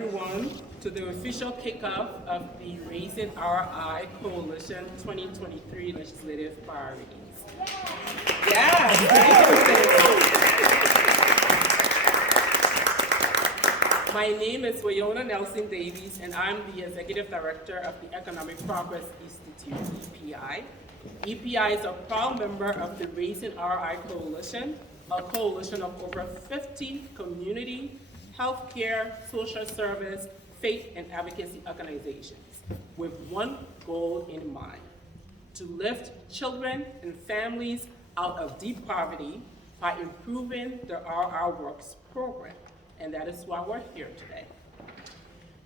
Everyone to the official kickoff of the Raising Our Eye Coalition 2023 Legislative Priorities. Yes, my name is Wayona Nelson Davies, and I'm the Executive Director of the Economic Progress Institute, EPI. EPI is a proud member of the Raising Our Eye Coalition, a coalition of over 50 community, healthcare, social service, faith, and advocacy organizations with one goal in mind: to lift children and families out of deep poverty by improving the RR Works program. And that is why we're here today.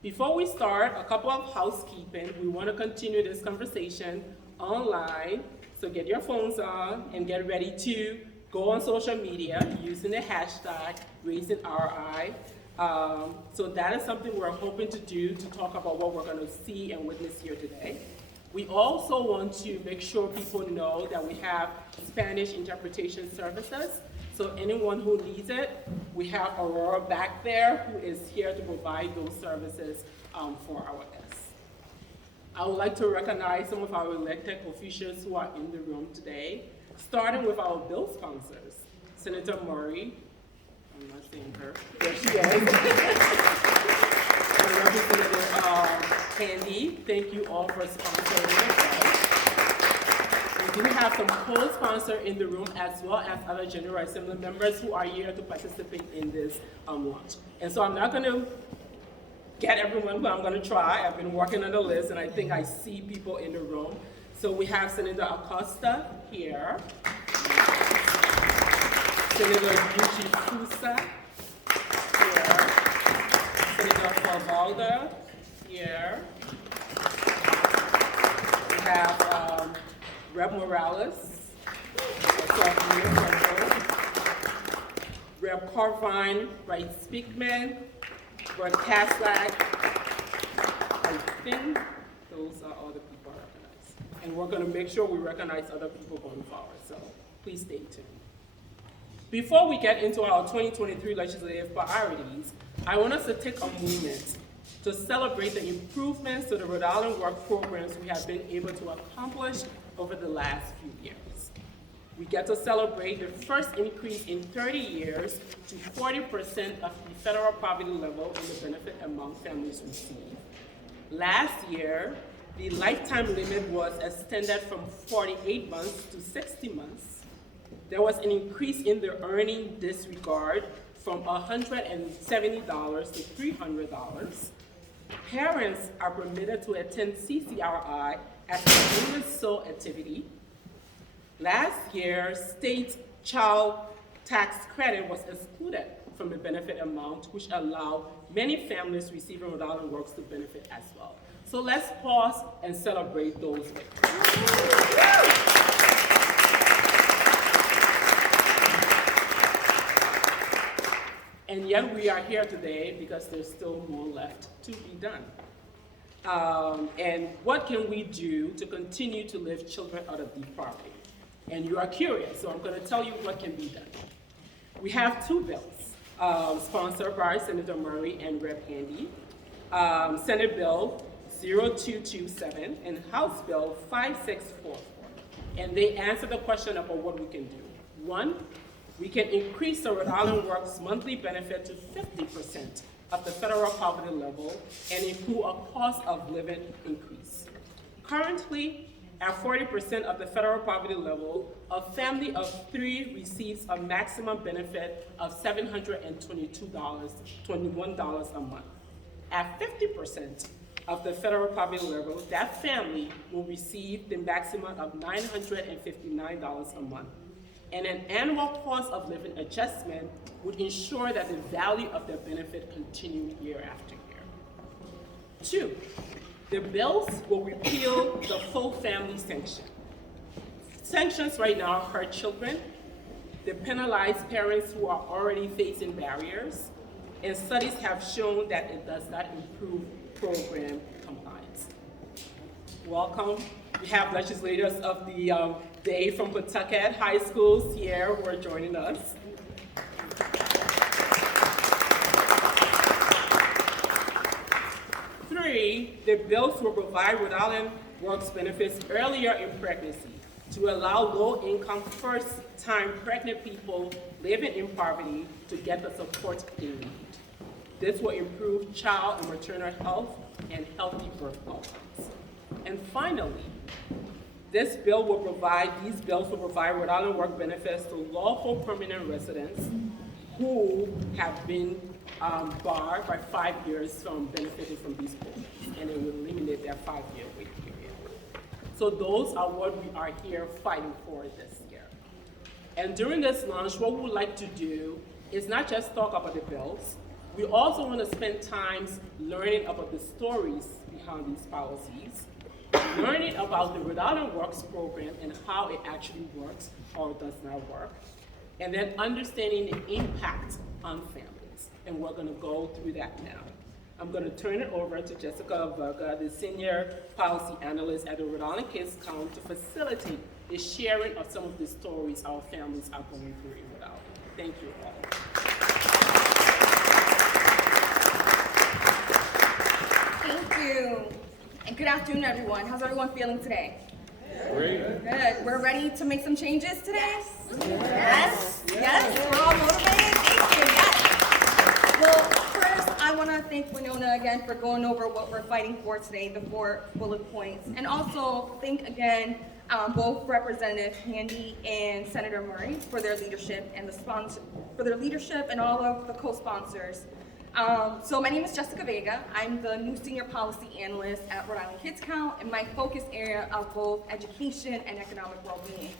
Before we start, a couple of housekeeping. We want to continue this conversation online, so get your phones on and get ready to go on social media using the hashtag RaisingRI. So that is something we're hoping to do to talk about what we're going to see and witness here today. We also want to make sure people know that we have Spanish interpretation services. So anyone who needs it, we have Aurora back there who is here to provide those services for our guests. I would like to recognize some of our elected officials who are in the room today, starting with our bill sponsors. Senator Murray, I'm not seeing her, there she is. And Representative Candy, thank you all for sponsoring us. We do have some co-sponsors in the room, as well as other General Assembly members who are here to participate in this launch. And so I'm not going to get everyone, but I'm going to try. I've been working on the list, and I think I see people in the room. So we have Senator Acosta here, Senator Yuchi Kusa here, Senator Favalda here. We have Rep Morales, Rep Carvine, Wright Speakman, Rep Kaslak. I think those are all the people I recognize. And we're going to make sure we recognize other people going forward, so please stay tuned. Before we get into our 2023 legislative priorities, I want us to take a moment to celebrate the improvements to the Rhode Island Work programs we have been able to accomplish over the last few years. We get to celebrate the first increase in 30 years to 40% of the federal poverty level in the benefit among families received. Last year, the lifetime limit was extended from 48 months to 60 months. There was an increase in the earning disregard from $170 to $300. Parents are permitted to attend CCRI as an English sole activity. Last year, state child tax credit was excluded from the benefit amount, which allowed many families receiving Rhode Island Works to benefit as well. So let's pause and celebrate those victories. And yet we are here today because there's still more left to be done. And what can we do to continue to lift children out of deep poverty? And you are curious, so I'm going to tell you what can be done. We have two bills sponsored by Senator Murray and Rep. Handy. Senate Bill 0227 and House Bill 5644. And they answer the question about what we can do. One, we can increase the Rhode Island Works monthly benefit to 50% of the federal poverty level and include a cost of living increase. Currently, at 40% of the federal poverty level, a family of 3 receives a maximum benefit of $721 a month. At 50% of the federal poverty level, that family will receive the maximum of $959 a month. And an annual cost of living adjustment would ensure that the value of their benefit continues year after year. 2, the bills will repeal the full family sanction. Sanctions right now hurt children, they penalize parents who are already facing barriers, and studies have shown that it does not improve program compliance. Welcome. We have legislators of the day from Pawtucket High School, Sierra, who are joining us. The bills will provide Rhode Island Works benefits earlier in pregnancy to allow low-income, first-time pregnant people living in poverty to get the support they need. This will improve child and maternal health and healthy birth outcomes. And finally, these bills will provide Rhode Island Work benefits to lawful permanent residents who have been barred by 5 years from benefiting from these programs, and it will eliminate their 5-year wait period. So those are what we are here fighting for this year. And during this launch, what we would like to do is not just talk about the bills, we also want to spend time learning about the stories behind these policies, learning about the Rhode Island Works program and how it actually works or does not work, and then understanding the impact on families. And we're going to go through that now. I'm going to turn it over to Jessica Verga, the Senior Policy Analyst at the Rhode Island Kids Count, to facilitate the sharing of some of the stories our families are going through in Rhode Island. Thank you all. Thank you. And good afternoon, everyone. How's everyone feeling today? Great. Good. We're ready to make some changes today? Yes. Yes. We're all motivated. Thank you. Yes. Well, first, I want to thank Winona again for going over what we're fighting for today, the 4 bullet points. And also thank again both Representative Handy and Senator Murray for their leadership and and all of the co-sponsors. So my name is Jessica Vega. I'm the new Senior Policy Analyst at Rhode Island Kids Count, and my focus area of both education and economic well-being.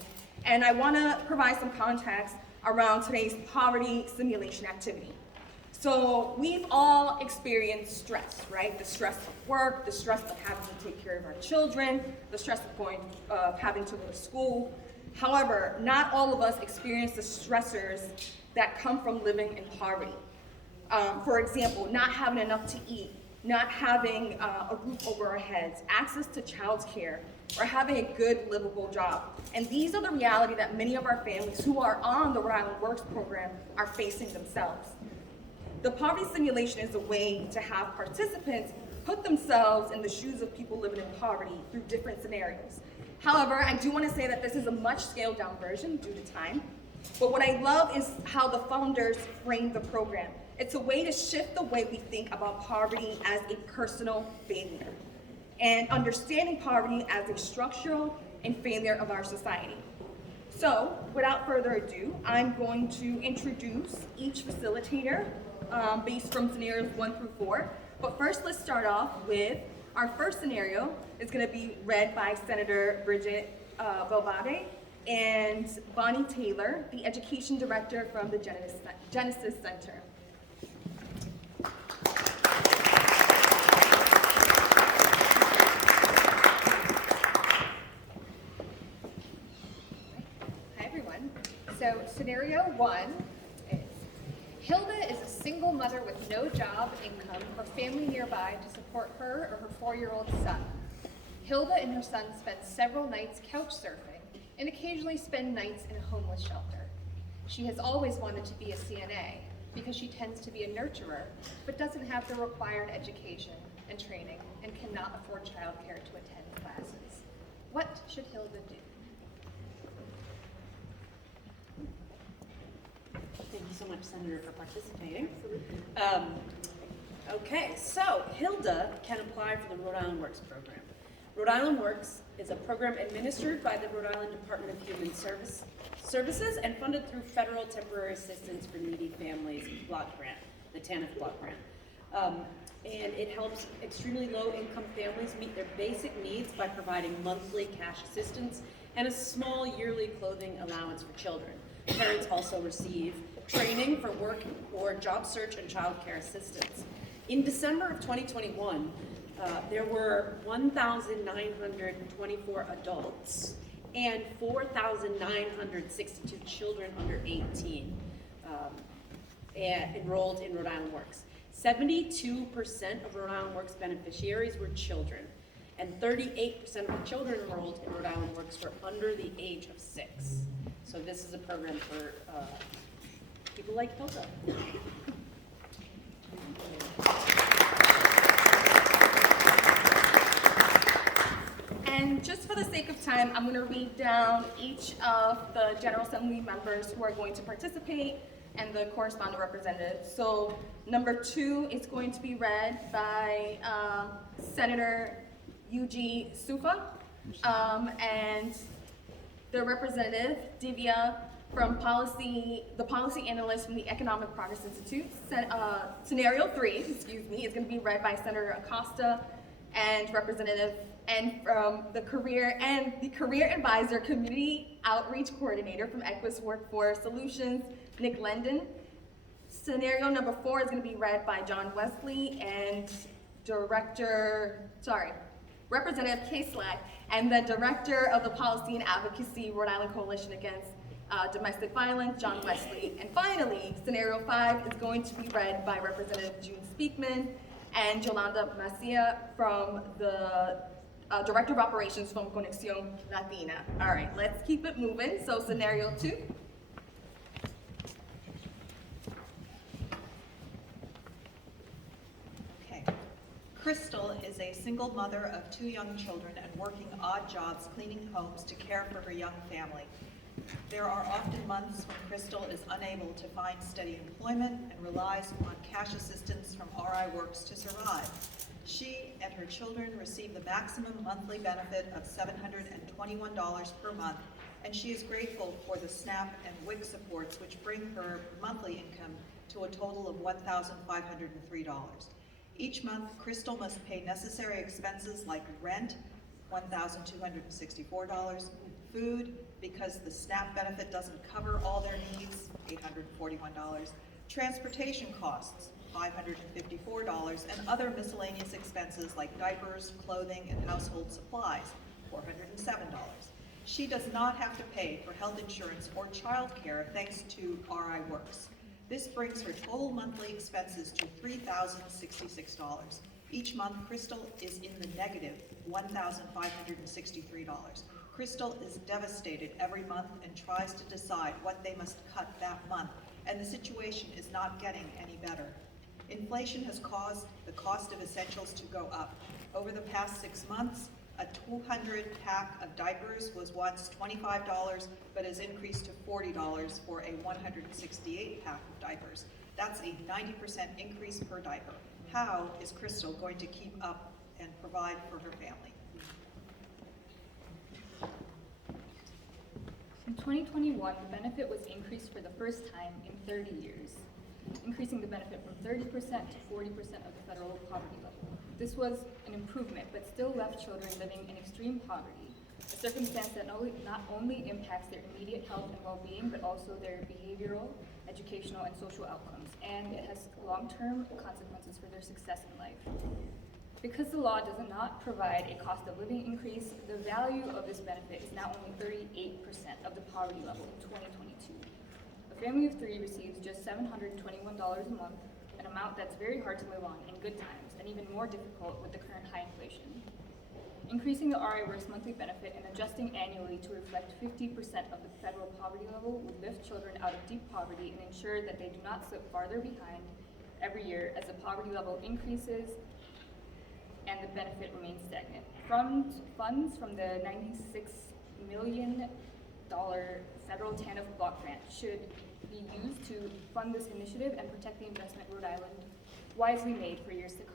And I want to provide some context around today's poverty simulation activity. So we've all experienced stress, right? The stress of work, the stress of having to take care of our children, the stress of having to go to school. However, not all of us experience the stressors that come from living in poverty. For example, not having enough to eat, not having a roof over our heads, access to childcare, or having a good livable job. And these are the reality that many of our families who are on the Rhode Island Works program are facing themselves. The poverty simulation is a way to have participants put themselves in the shoes of people living in poverty through different scenarios. However, I do want to say that this is a much scaled down version due to time. But what I love is how the founders framed the program. It's a way to shift the way we think about poverty as a personal failure and understanding poverty as a structural and failure of our society. So, without further ado, I'm going to introduce each facilitator based from scenarios 1 through 4. But first, let's start off with our first scenario. It's going to be read by Senator Bridget Valverde and Bonnie Taylor, the Education Director from the Genesis Center. So scenario 1 is, Hilda is a single mother with no job, income, or family nearby to support her or her 4-year-old son. Hilda and her son spend several nights couch surfing and occasionally spend nights in a homeless shelter. She has always wanted to be a CNA because she tends to be a nurturer, but doesn't have the required education and training and cannot afford childcare to attend classes. What should Hilda do? Thank you so much, Senator, for participating. Okay, so Hilda can apply for the Rhode Island Works program. Rhode Island Works is a program administered by the Rhode Island Department of Human Services and funded through Federal Temporary Assistance for Needy Families Block Grant, the TANF Block Grant. And it helps extremely low-income families meet their basic needs by providing monthly cash assistance and a small yearly clothing allowance for children. Parents also receive training for work or job search and child care assistance. In December of 2021, there were 1,924 adults and 4,962 children under 18 enrolled in Rhode Island Works. 72% of Rhode Island Works beneficiaries were children, and 38% of the children enrolled in Rhode Island Works were under the age of 6. So this is a program for people like Hilda. time, I'm gonna read down each of the General Assembly members who are going to participate and the corresponding representative. So number 2 is going to be read by Senator Yuji Sufa, and the representative, Divya, from the policy analyst from the Economic Progress Institute. Scenario 3, is going to be read by Senator Acosta and Representative, and from the Career Advisor Community Outreach Coordinator from Equus Workforce Solutions, Nick Lendon. Scenario number 4 is going to be read by John Wesley and Representative Kay Slack, and the Director of the Policy and Advocacy Rhode Island Coalition Against Domestic Violence, John Wesley. And finally, Scenario 5 is going to be read by Representative June Speakman and Yolanda Macia from the Director of Operations from Conexión Latina. All right, let's keep it moving. So Scenario 2. Okay. Crystal is a single mother of 2 young children and working odd jobs cleaning homes to care for her young family. There are often months when Crystal is unable to find steady employment and relies on cash assistance from RI Works to survive. She and her children receive the maximum monthly benefit of $721 per month, and she is grateful for the SNAP and WIC supports, which bring her monthly income to a total of $1,503. Each month, Crystal must pay necessary expenses like rent, $1,264, food, because the SNAP benefit doesn't cover all their needs, $841, transportation costs, $554, and other miscellaneous expenses like diapers, clothing, and household supplies, $407. She does not have to pay for health insurance or child care thanks to RI Works. This brings her total monthly expenses to $3,066. Each month, Crystal is in the negative $1,563. Crystal is devastated every month and tries to decide what they must cut that month, and the situation is not getting any better. Inflation has caused the cost of essentials to go up. Over the past 6 months, a 200 pack of diapers was once $25, but has increased to $40 for a 168 pack of diapers. That's a 90% increase per diaper. How is Crystal going to keep up and provide for her family? In 2021, the benefit was increased for the first time in 30 years, increasing the benefit from 30% to 40% of the federal poverty level. This was an improvement, but still left children living in extreme poverty, a circumstance that not only impacts their immediate health and well-being, but also their behavioral, educational, and social outcomes, and it has long-term consequences for their success in life. Because the law does not provide a cost of living increase, the value of this benefit is now only 38% of the poverty level in 2022. A family of 3 receives just $721 a month, an amount that's very hard to live on in good times and even more difficult with the current high inflation. Increasing the RI Works monthly benefit and adjusting annually to reflect 50% of the federal poverty level would lift children out of deep poverty and ensure that they do not slip farther behind every year as the poverty level increases and the benefit remains stagnant. Funds from the $96 million federal TANF block grant should be used to fund this initiative and protect the investment Rhode Island wisely made for years to come.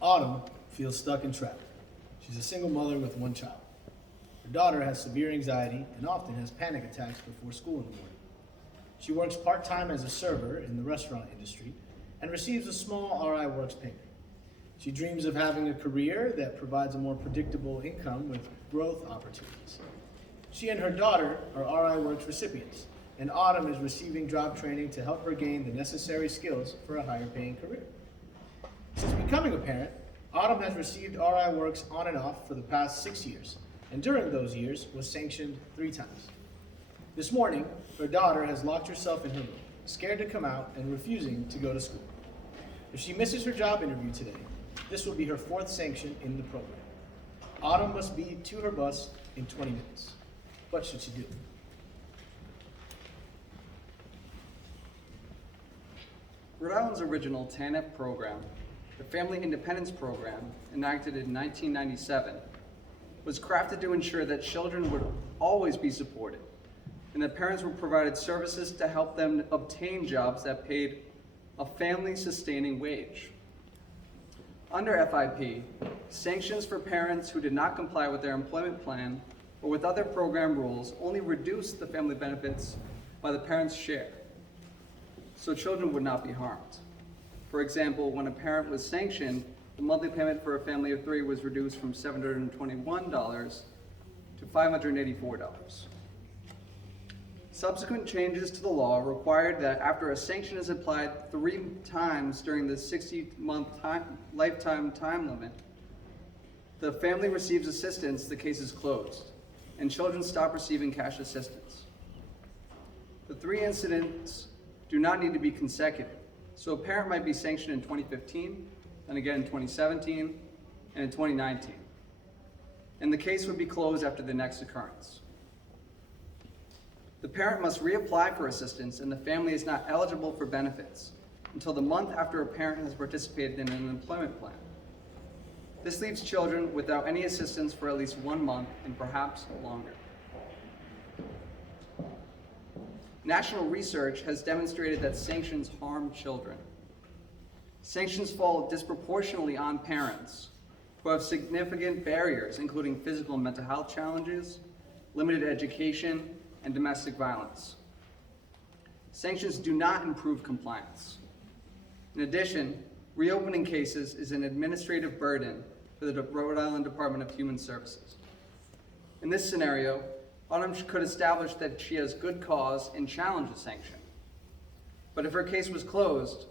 Autumn feels stuck and trapped. She's a single mother with 1 child. Her daughter has severe anxiety and often has panic attacks before school in the morning. She works part-time as a server in the restaurant industry and receives a small RI Works payment. She dreams of having a career that provides a more predictable income with growth opportunities. She and her daughter are RI Works recipients, and Autumn is receiving job training to help her gain the necessary skills for a higher paying career. Since becoming a parent, Autumn has received RI Works on and off for the past 6 years, and during those years was sanctioned 3 times. This morning, her daughter has locked herself in her room, scared to come out and refusing to go to school. If she misses her job interview today, this will be her 4th sanction in the program. Autumn must be to her bus in 20 minutes. What should she do? Rhode Island's original TANF program, the Family Independence Program, enacted in 1997, was crafted to ensure that children would always be supported and that parents were provided services to help them obtain jobs that paid a family-sustaining wage. Under FIP, sanctions for parents who did not comply with their employment plan or with other program rules only reduced the family benefits by the parent's share, so children would not be harmed. For example, when a parent was sanctioned, the monthly payment for a family of 3 was reduced from $721 to $584. Subsequent changes to the law required that after a sanction is applied 3 times during the 60-month lifetime time limit, the family receives assistance, the case is closed, and children stop receiving cash assistance. The 3 incidents do not need to be consecutive, so a parent might be sanctioned in 2015, then again in 2017, and in 2019. And the case would be closed after the next occurrence. The parent must reapply for assistance, and the family is not eligible for benefits until the month after a parent has participated in an employment plan. This leaves children without any assistance for at least 1 month and perhaps longer. National research has demonstrated that sanctions harm children. Sanctions fall disproportionately on parents who have significant barriers, including physical and mental health challenges, limited education, and domestic violence. Sanctions do not improve compliance. In addition, reopening cases is an administrative burden for the Rhode Island Department of Human Services. In this scenario, Autumn could establish that she has good cause and challenge the sanction. But if her case was closed,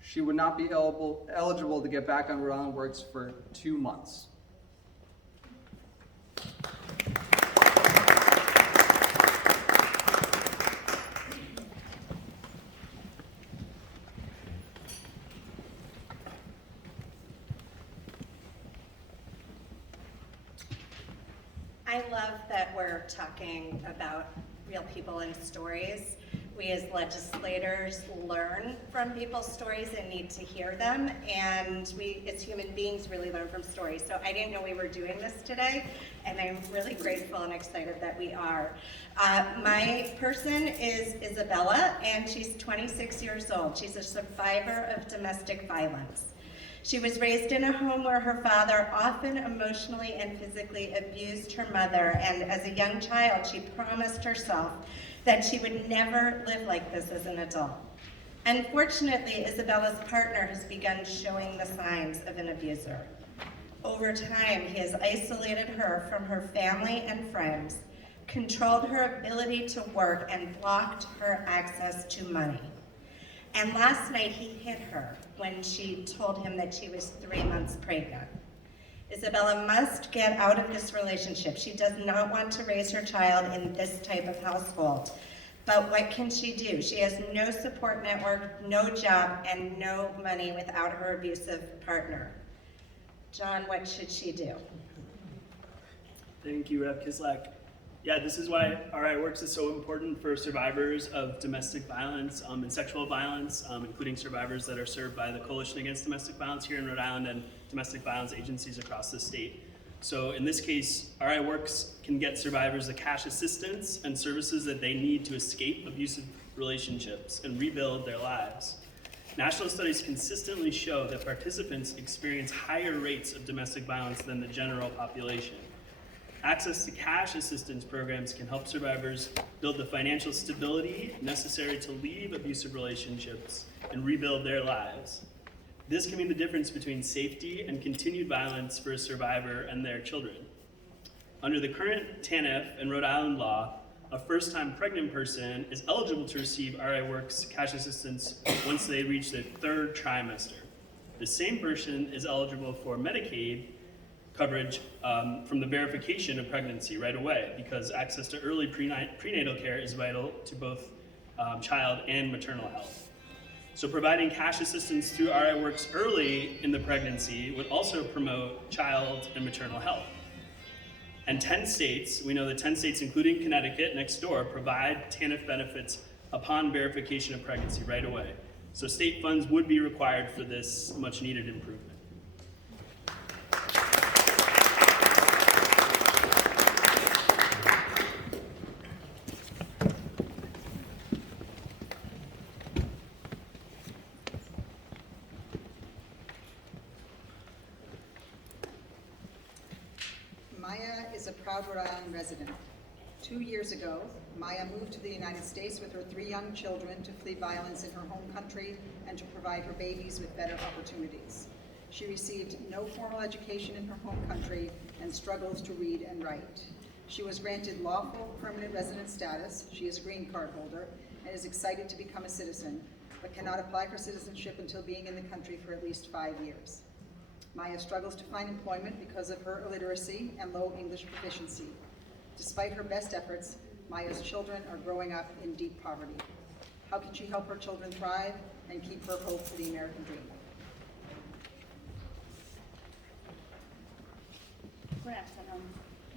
she would not be eligible to get back on Rhode Island Works for 2 months. I love that we're talking about real people and stories. We as legislators learn from people's stories and need to hear them, and we as human beings really learn from stories. So I didn't know we were doing this today, and I'm really grateful and excited that we are. My person is Isabella, and she's 26 years old. She's a survivor of domestic violence. She was raised in a home where her father often emotionally and physically abused her mother, and as a young child, she promised herself that she would never live like this as an adult. Unfortunately, Isabella's partner has begun showing the signs of an abuser. Over time, he has isolated her from her family and friends, controlled her ability to work, and blocked her access to money. And last night he hit her when she told him that she was 3 months pregnant. Isabella must get out of this relationship. She does not want to raise her child in this type of household. But what can she do? She has no support network, no job, and no money without her abusive partner. John, what should she do? Thank you, Rep. Kislak. Yeah, this is why RI Works is so important for survivors of domestic violence and sexual violence, including survivors that are served by the Coalition Against Domestic Violence here in Rhode Island and domestic violence agencies across the state. So in this case, RI Works can get survivors the cash assistance and services that they need to escape abusive relationships and rebuild their lives. National studies consistently show that participants experience higher rates of domestic violence than the general population. Access to cash assistance programs can help survivors build the financial stability necessary to leave abusive relationships and rebuild their lives. This can mean the difference between safety and continued violence for a survivor and their children. Under the current TANF and Rhode Island law, a first-time pregnant person is eligible to receive RI Works cash assistance once they reach their 3rd trimester. The same person is eligible for Medicaid coverage from the verification of pregnancy right away, because access to early prenatal care is vital to both child and maternal health. So providing cash assistance through RI Works early in the pregnancy would also promote child and maternal health. And 10 states, we know that 10 states, including Connecticut next door, provide TANF benefits upon verification of pregnancy right away. So state funds would be required for this much needed improvement. Maya is a proud Rhode Island resident. 2 years ago, Maya moved to the United States with her 3 young children to flee violence in her home country and to provide her babies with better opportunities. She received no formal education in her home country and struggles to read and write. She was granted lawful permanent resident status, she is a green card holder, and is excited to become a citizen, but cannot apply for citizenship until being in the country for at least 5 years. Maya struggles to find employment because of her illiteracy and low English proficiency. Despite her best efforts, Maya's children are growing up in deep poverty. How can she help her children thrive and keep her hope for the American dream? Good afternoon.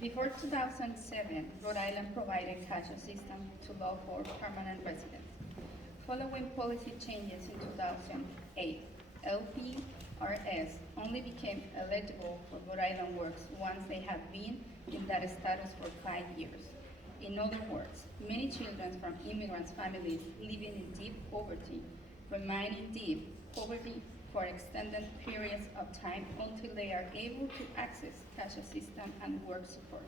Before 2007, Rhode Island provided cash assistance to lawful permanent residents. Following policy changes in 2008, LPRS only became eligible for Rhode Island Works once they have been in that status for 5 years. In other words, many children from immigrant families living in deep poverty remain in deep poverty for extended periods of time until they are able to access cash assistance and work support.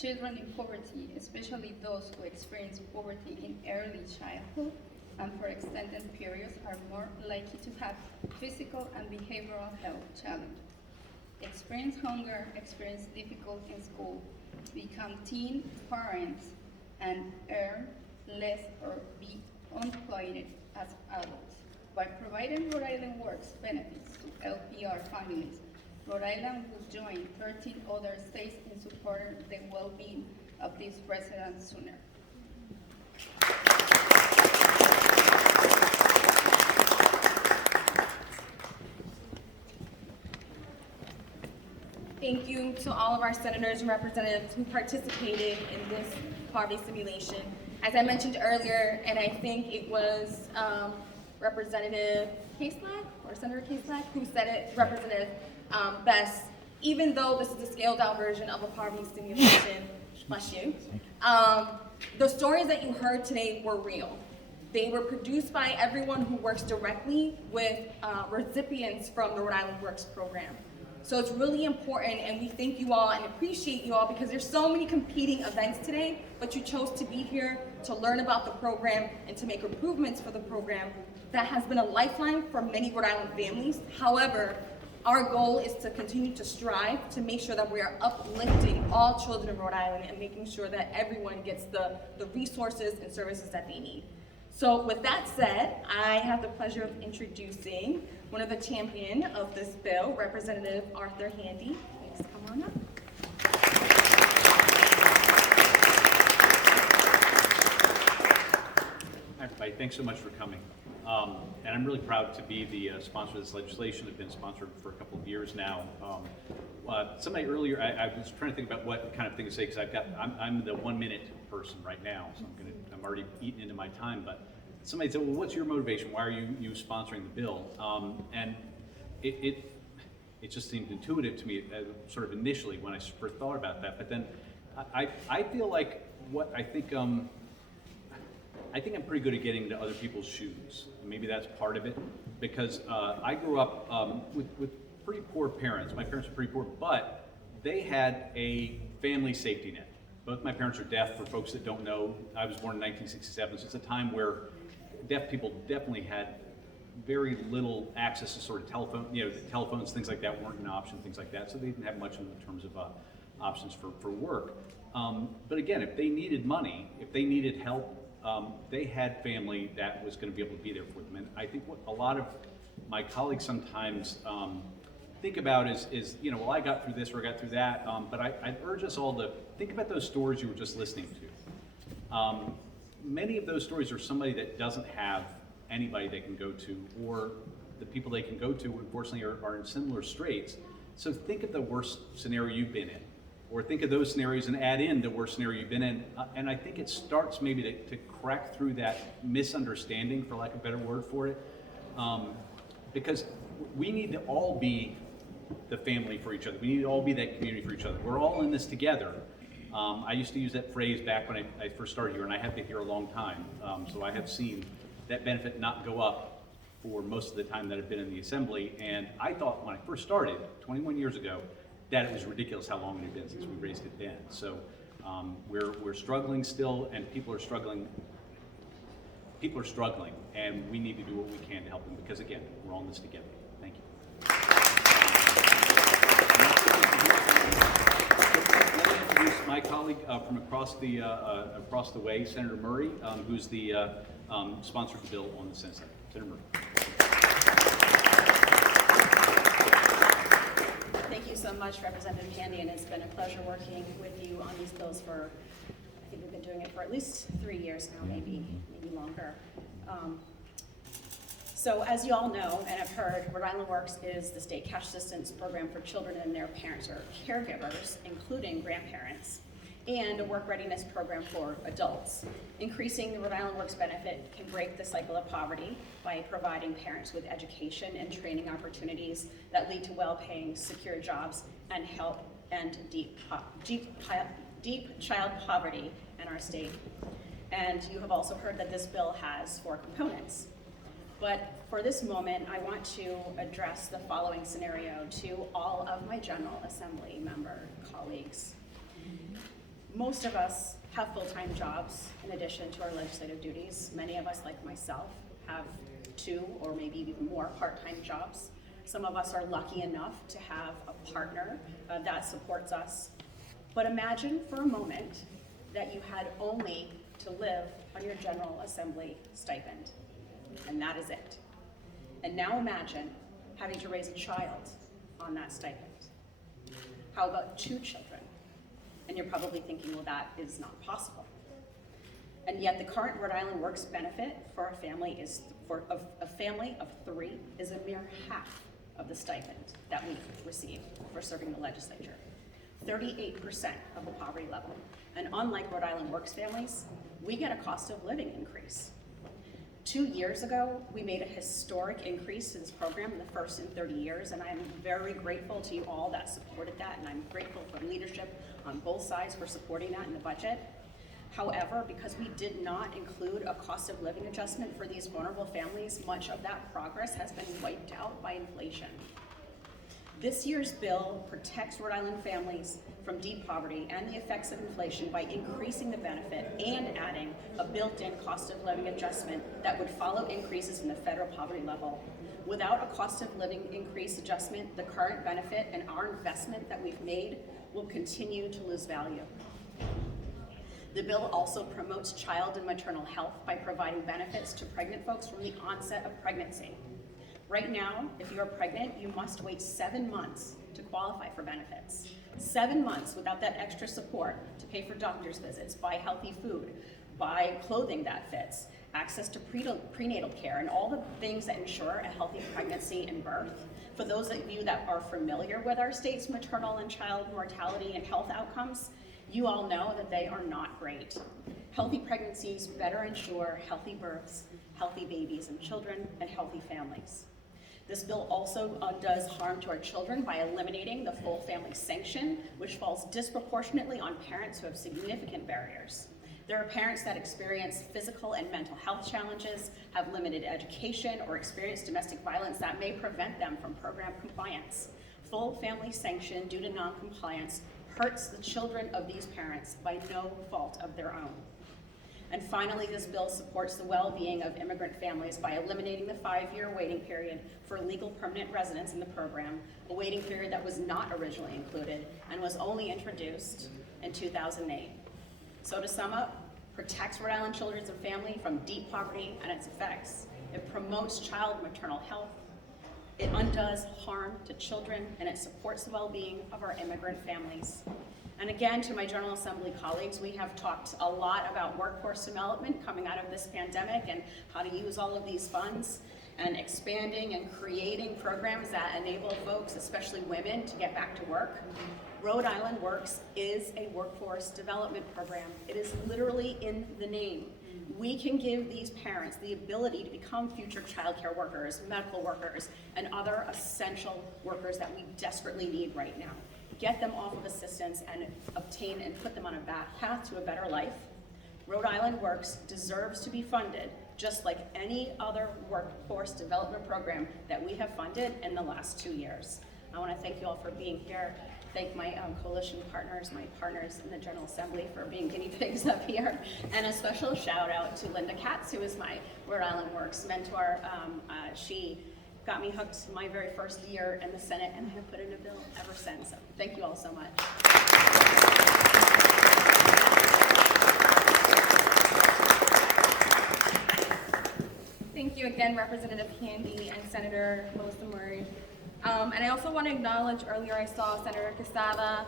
Children in poverty, especially those who experience poverty in early childhood and for extended periods, are more likely to have physical and behavioral health challenges, experience hunger, experience difficulty in school, become teen parents, and earn less or be unemployed as adults. By providing Rhode Island Works benefits to LPR families, Rhode Island will join 13 other states in supporting the well-being of these residents sooner. Thank you to all of our senators and representatives who participated in this poverty simulation. As I mentioned earlier, and I think it was Representative Kaslack or Senator Kaslack who said it, Representative best, even though this is a scaled down version of a poverty simulation, bless you, the stories that you heard today were real. They were produced by everyone who works directly with recipients from the Rhode Island Works program. So it's really important, and we thank you all and appreciate you all because there's so many competing events today, but you chose to be here to learn about the program and to make improvements for the program that has been a lifeline for many Rhode Island families. However, our goal is to continue to strive to make sure that we are uplifting all children in Rhode Island and making sure that everyone gets the resources and services that they need. So with that said, I have the pleasure of introducing one of the champion of this bill, Representative Arthur Handy. Please come on up. Hi, everybody. Thanks so much for coming. And I'm really proud to be the sponsor of this legislation. It's been sponsored for a couple of years now. Somebody earlier, I was trying to think about what kind of thing to say because I'm the 1 minute person right now, so I'm already eating into my time. But somebody said, "Well, what's your motivation? Why are you sponsoring the bill?" And it just seemed intuitive to me, sort of initially when I first thought about that. But then I feel like what I think I'm pretty good at getting into other people's shoes. Maybe that's part of it, because I grew up with pretty poor parents. My parents were pretty poor, but they had a family safety net. Both my parents are deaf. For folks that don't know, I was born in 1967, so it's a time where deaf people definitely had very little access to sort of telephone, telephones, things like that weren't an option, things like that. So they didn't have much in terms of options for work. But again, if they needed money, if they needed help, they had family that was going to be able to be there for them. And I think what a lot of my colleagues sometimes think about is, well, I got through this or I got through that. But I'd urge us all to think about those stories you were just listening to. Many of those stories are somebody that doesn't have anybody they can go to, or the people they can go to, unfortunately, are in similar straits. So think of the worst scenario you've been in. or think of those scenarios and add in the worst scenario you've been in. And I think it starts maybe to crack through that misunderstanding, for lack of a better word for it, because we need to all be the family for each other. We need to all be that community for each other. We're all in this together. I used to use that phrase back when I first started here, and I have been here a long time. So I have seen that benefit not go up for most of the time that I've been in the assembly. And I thought when I first started, 21 years ago, that it was ridiculous how long it had been since we raised it then. So we're struggling still, and people are struggling. People are struggling, and we need to do what we can to help them, because again, we're all in this together. Thank you. Let me introduce my colleague from across the way, Senator Murray, who's the sponsor of the bill on the Senate side. Senator Murray. Thank you so much, Representative Candy, and it's been a pleasure working with you on these bills for, I think we've been doing it for at least 3 years now, maybe longer. So as you all know and have heard, Rhode Island Works is the state cash assistance program for children and their parents or caregivers, including grandparents, and a work readiness program for adults. Increasing the Rhode Island Works benefit can break the cycle of poverty by providing parents with education and training opportunities that lead to well-paying, secure jobs and help end deep child poverty in our state. And you have also heard that this bill has 4 components. But for this moment, I want to address the following scenario to all of my General Assembly member colleagues. Most of us have full-time jobs in addition to our legislative duties. Many of us, like myself, have 2 or maybe even more part-time jobs. Some of us are lucky enough to have a partner that supports us. But imagine for a moment that you had only to live on your General Assembly stipend, and that is it. And now imagine having to raise a child on that stipend. How about 2 children? And you're probably thinking, well, that is not possible. And yet the current Rhode Island Works benefit for a family is, for a family of 3, is a mere half of the stipend that we receive for serving the legislature. 38% of the poverty level. And unlike Rhode Island Works families, we get a cost of living increase. 2 years ago, we made a historic increase to this program, the first in 30 years, and I'm very grateful to you all that supported that, and I'm grateful for leadership on both sides for supporting that in the budget. However, because we did not include a cost of living adjustment for these vulnerable families, much of that progress has been wiped out by inflation. This year's bill protects Rhode Island families from deep poverty and the effects of inflation by increasing the benefit and adding a built-in cost of living adjustment that would follow increases in the federal poverty level. Without a cost of living increase adjustment, the current benefit and our investment that we've made will continue to lose value. The bill also promotes child and maternal health by providing benefits to pregnant folks from the onset of pregnancy. Right now, if you are pregnant, you must wait 7 months to qualify for benefits. 7 months without that extra support to pay for doctor's visits, buy healthy food, buy clothing that fits, access to prenatal care, and all the things that ensure a healthy pregnancy and birth. For those of you that are familiar with our state's maternal and child mortality and health outcomes, you all know that they are not great. Healthy pregnancies better ensure healthy births, healthy babies and children, and healthy families. This bill also does harm to our children by eliminating the full family sanction, which falls disproportionately on parents who have significant barriers. There are parents that experience physical and mental health challenges, have limited education, or experience domestic violence that may prevent them from program compliance. Full family sanction due to non-compliance hurts the children of these parents by no fault of their own. And finally, this bill supports the well-being of immigrant families by eliminating the 5-year waiting period for legal permanent residence in the program, a waiting period that was not originally included and was only introduced in 2008. So to sum up, protects Rhode Island children and family from deep poverty and its effects. It promotes child maternal health. It undoes harm to children, and it supports the well-being of our immigrant families. And again, to my General Assembly colleagues, we have talked a lot about workforce development coming out of this pandemic and how to use all of these funds and expanding and creating programs that enable folks, especially women, to get back to work. Rhode Island Works is a workforce development program. It is literally in the name. We can give these parents the ability to become future childcare workers, medical workers, and other essential workers that we desperately need right now. Get them off of assistance and obtain and put them on a path to a better life. Rhode Island Works deserves to be funded just like any other workforce development program that we have funded in the last 2 years. I want to thank you all for being here. Thank my coalition partners, my partners in the General Assembly for being guinea pigs up here. And a special shout out to Linda Katz, who is my Rhode Island Works mentor. She got me hooked my very first year in the Senate, and I have put in a bill ever since. So thank you all so much. Thank you again, Representative Handy and Senator Melissa Murray. And I also want to acknowledge earlier I saw Senator Quesada,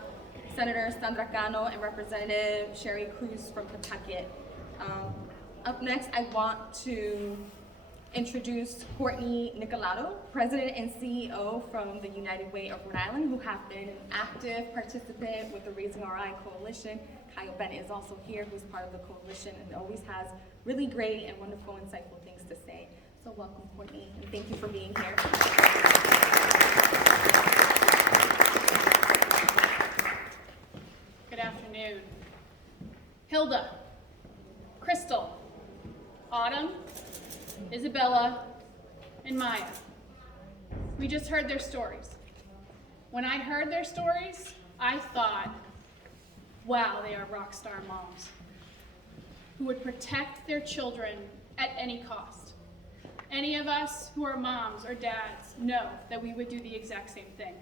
Senator Sandra Cano, and Representative Sherry Cruz from Pawtucket. Up next, I want to introduce Courtney Nicolato, President and CEO from the United Way of Rhode Island, who have been an active participant with the Raising Our Eye Coalition. Kyle Bennett is also here, who's part of the coalition and always has really great and wonderful, insightful things to say. So welcome, Courtney, and thank you for being here. Good afternoon. Hilda, Crystal, Autumn, Isabella, and Maya. We just heard their stories. When I heard their stories, I thought, wow, they are rock star moms who would protect their children at any cost. Any of us who are moms or dads know that we would do the exact same thing.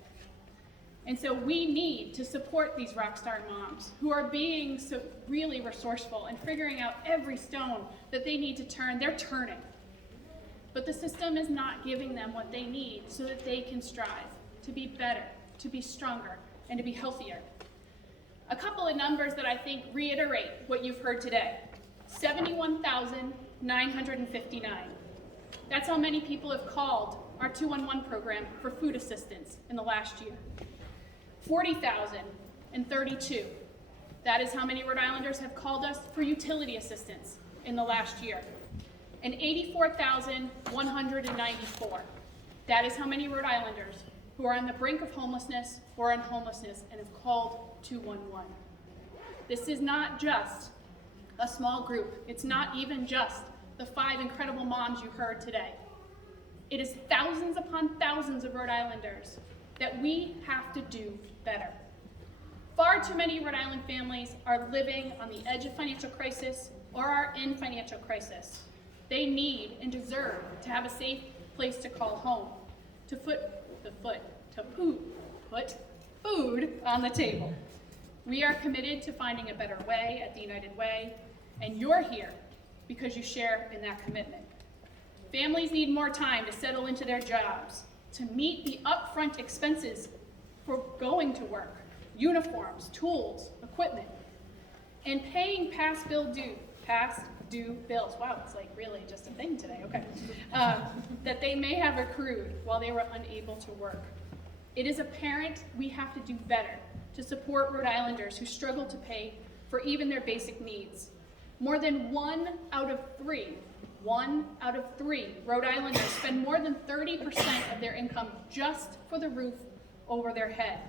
And so we need to support these rock star moms who are being so really resourceful and figuring out every stone that they need to turn. They're turning. But the system is not giving them what they need so that they can strive to be better, to be stronger, and to be healthier. A couple of numbers that I think reiterate what you've heard today. 71,959. That's how many people have called our 211 program for food assistance in the last year. 40,032. That is how many Rhode Islanders have called us for utility assistance in the last year. And 84,194. That is how many Rhode Islanders who are on the brink of homelessness or in homelessness and have called 211. This is not just a small group. It's not even just the 5 incredible moms you heard today. It is thousands upon thousands of Rhode Islanders that we have to do better. Far too many Rhode Island families are living on the edge of financial crisis or are in financial crisis. They need and deserve to have a safe place to call home, to put food on the table. We are committed to finding a better way at the United Way, and you're here because you share in that commitment. Families need more time to settle into their jobs, to meet the upfront expenses for going to work, uniforms, tools, equipment, and paying past due bills. Wow, it's like really just a thing today, okay. That they may have accrued while they were unable to work. It is apparent we have to do better to support Rhode Islanders who struggle to pay for even their basic needs. More than 1 out of 3 Rhode Islanders spend more than 30% of their income just for the roof over their head.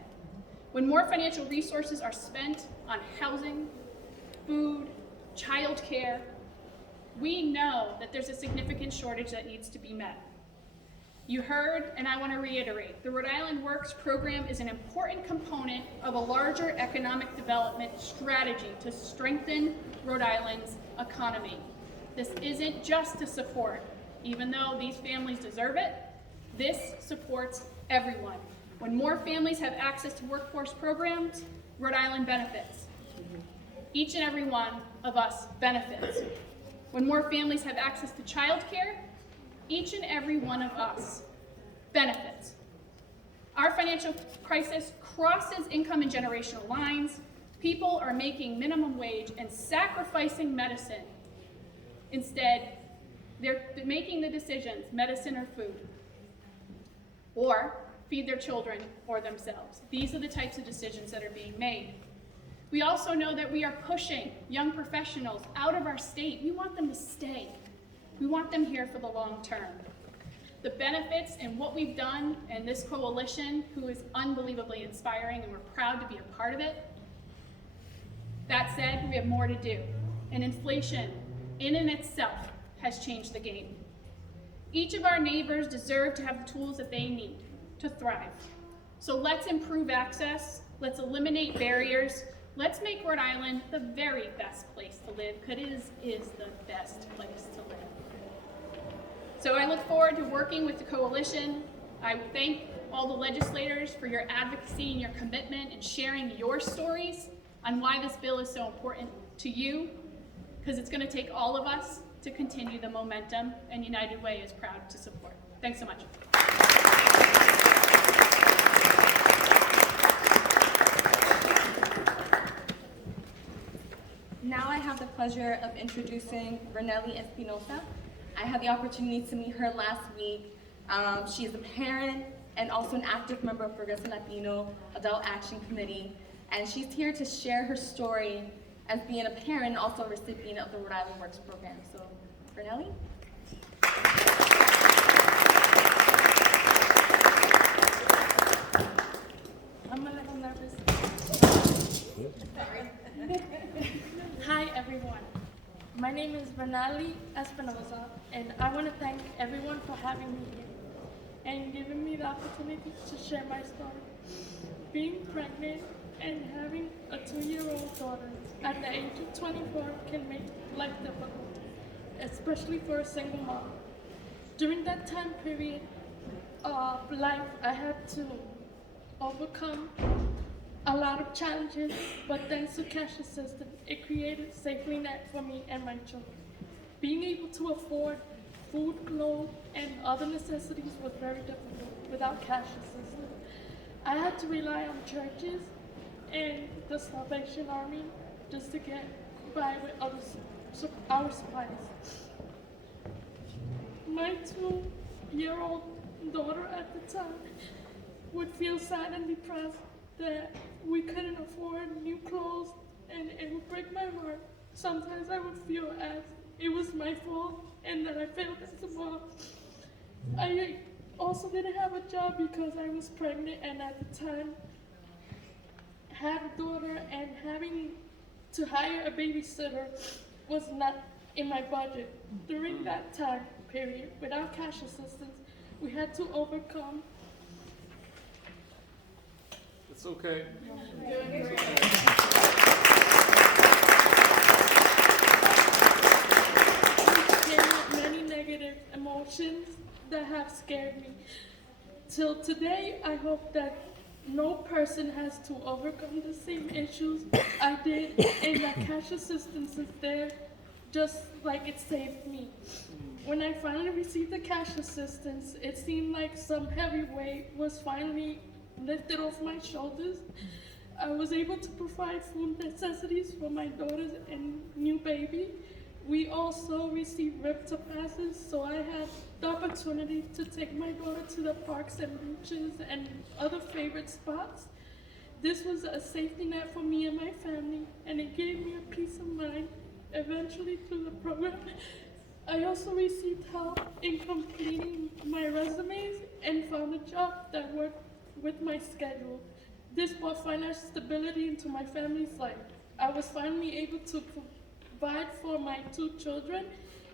When more financial resources are spent on housing, food, childcare, we know that there's a significant shortage that needs to be met. You heard, and I want to reiterate, the Rhode Island Works program is an important component of a larger economic development strategy to strengthen Rhode Island's economy. This isn't just to support, even though these families deserve it, this supports everyone. When more families have access to workforce programs, Rhode Island benefits. Each and every one of us benefits. When more families have access to childcare, each and every one of us benefits. Our financial crisis crosses income and generational lines. People are making minimum wage and sacrificing medicine. Instead, they're making the decisions, medicine or food. Or feed their children or themselves. These are the types of decisions that are being made. We also know that we are pushing young professionals out of our state. We want them to stay. We want them here for the long term. The benefits and what we've done and this coalition, who is unbelievably inspiring, and we're proud to be a part of it. That said, we have more to do. And inflation, in and itself, has changed the game. Each of our neighbors deserve to have the tools that they need to thrive. So let's improve access, let's eliminate barriers, let's make Rhode Island the very best place to live, because it is the best place to live. So I look forward to working with the coalition. I thank all the legislators for your advocacy and your commitment and sharing your stories on why this bill is so important to you, because it's going to take all of us to continue the momentum, and United Way is proud to support. Thanks so much. Now I have the pleasure of introducing Renelli Espinosa. I had the opportunity to meet her last week. She is a parent and also an active member of Progressive Latino Adult Action Committee, and she's here to share her story as being a parent and also a recipient of the Rhode Island Works program. So, Renelli? I'm a little nervous. Hi, everyone. My name is Renelli Espinosa, and I want to thank everyone for having me here and giving me the opportunity to share my story. Being pregnant and having a 2-year-old daughter at the age of 24 can make life difficult, especially for a single mom. During that time period of life, I had to overcome a lot of challenges, but thanks to cash assistance, it created a safety net for me and my children. Being able to afford food, clothes, and other necessities was very difficult without cash assistance. I had to rely on churches and the Salvation Army just to get by with our supplies. My 2-year-old daughter at the time would feel sad and depressed that we couldn't afford new clothes, and it would break my heart. Sometimes I would feel as it was my fault and that I failed as a mom. I also didn't have a job because I was pregnant, and at the time had a daughter, and having to hire a babysitter was not in my budget. During that time period, without cash assistance, we had to overcome. It's okay. Many negative emotions that have scared me. Till today, I hope that no person has to overcome the same issues I did, and that cash assistance is there just like it saved me. When I finally received the cash assistance, it seemed like some heavy weight was finally lifted off my shoulders. I was able to provide food necessities for my daughters and new baby. We also received RIPTA passes, so I had the opportunity to take my daughter to the parks and beaches and other favorite spots. This was a safety net for me and my family, and it gave me a peace of mind. Eventually, through the program, I also received help in completing my resumes and found a job that worked with my schedule. This brought financial stability into my family's life. I was finally able to provide for my 2 children,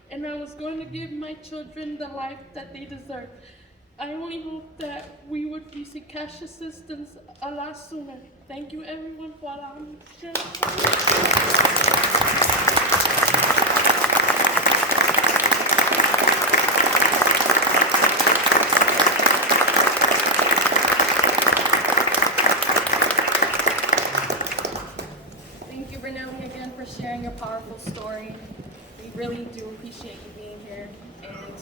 and I was going to give my children the life that they deserve. I only hope that we would receive cash assistance a lot sooner. Thank you everyone for allowing me to share. Thank you, Renelli, again for sharing your powerful story. We really do appreciate you being here, and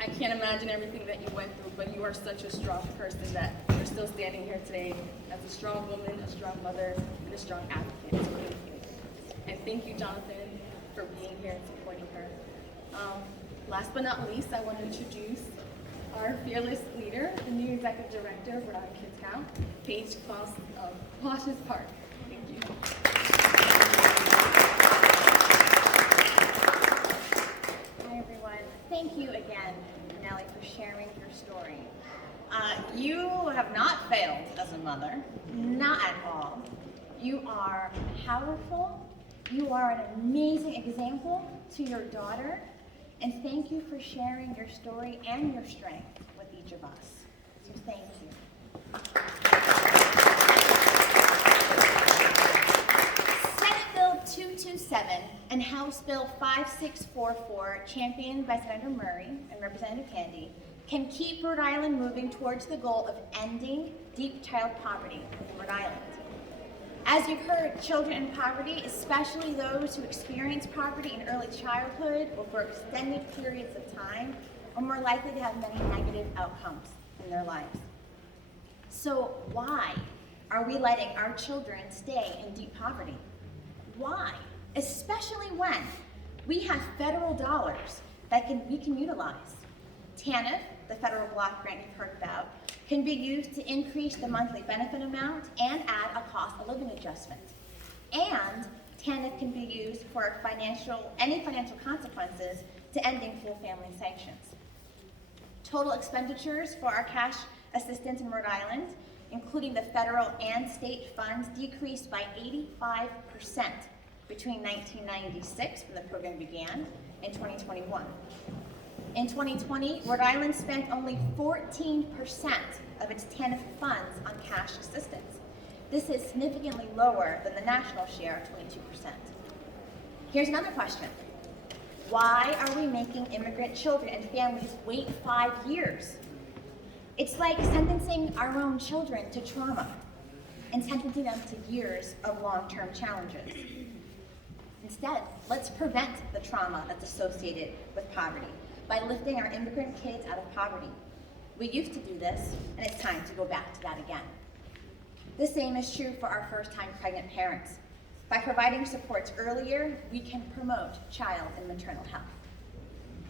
I can't imagine everything that you went through, but you are such a strong person that you're still standing here today as a strong woman, a strong mother, and a strong advocate. So thank you. And thank you, Jonathan, for being here and supporting her. Last but not least, I want to introduce our fearless leader, the new executive director of Rhode Island Kids Now, Paige Kloss of Plashes Park. Thank you. Hi, everyone. Thank you again, Nellie, for sharing your story. You have not failed as a mother, not at all. You are powerful. You are an amazing example to your daughter. And thank you for sharing your story and your strength with each of us. So thank you. Senate Bill 227 and House Bill 5644, championed by Senator Murray and Representative Handy, can keep Rhode Island moving towards the goal of ending deep child poverty in Rhode Island. As you've heard, children in poverty, especially those who experience poverty in early childhood or for extended periods of time, are more likely to have many negative outcomes in their lives. So why are we letting our children stay in deep poverty? Why? Especially when we have federal dollars that we can utilize. TANF, the federal block grant you've heard about, can be used to increase the monthly benefit amount and add a cost of living adjustment. And TANF can be used for any financial consequences to ending full family sanctions. Total expenditures for our cash assistance in Rhode Island, including the federal and state funds, decreased by 85% between 1996, when the program began, and 2021. In 2020, Rhode Island spent only 14% of its TANF funds on cash assistance. This is significantly lower than the national share of 22%. Here's another question. Why are we making immigrant children and families wait 5 years? It's like sentencing our own children to trauma and sentencing them to years of long-term challenges. Instead, let's prevent the trauma that's associated with poverty by lifting our immigrant kids out of poverty. We used to do this, and it's time to go back to that again. The same is true for our first-time pregnant parents. By providing supports earlier, we can promote child and maternal health.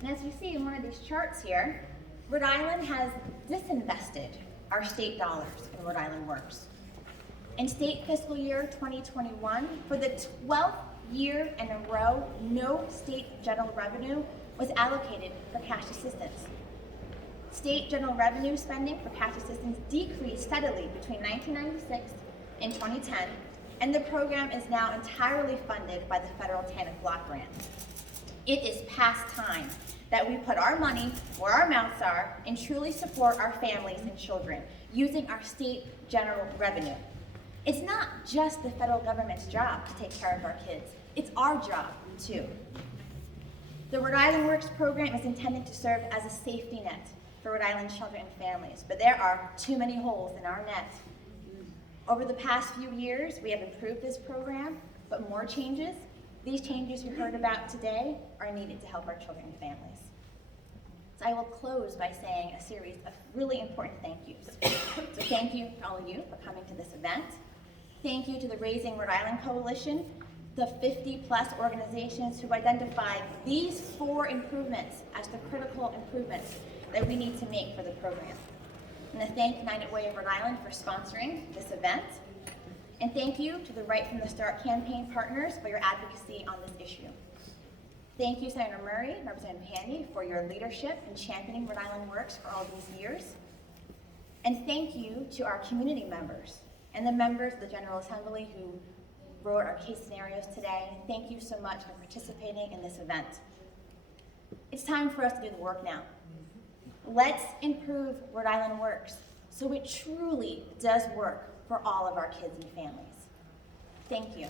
And as you see in one of these charts here, Rhode Island has disinvested our state dollars in Rhode Island Works. In state fiscal year 2021, for the 12th year in a row, no state general revenue was allocated for cash assistance. State general revenue spending for cash assistance decreased steadily between 1996 and 2010, and the program is now entirely funded by the federal TANF block grant. It is past time that we put our money where our mouths are and truly support our families and children using our state general revenue. It's not just the federal government's job to take care of our kids, it's our job too. The Rhode Island Works program is intended to serve as a safety net for Rhode Island children and families, but there are too many holes in our net. Over the past few years, we have improved this program, but more changes, these changes you heard about today, are needed to help our children and families. So I will close by saying a series of really important thank yous. So thank you to all of you for coming to this event. Thank you to the Raising Rhode Island Coalition, the 50-plus organizations who identified these 4 improvements as the critical improvements that we need to make for the program. And to thank United Way of Rhode Island for sponsoring this event. And thank you to the Right from the Start campaign partners for your advocacy on this issue. Thank you, Senator Murray and Representative Handy, for your leadership in championing Rhode Island Works for all these years. And thank you to our community members and the members of the General Assembly who wrote our case scenarios today. Thank you so much for participating in this event. It's time for us to do the work now. Let's improve Rhode Island Works so it truly does work for all of our kids and families. Thank you.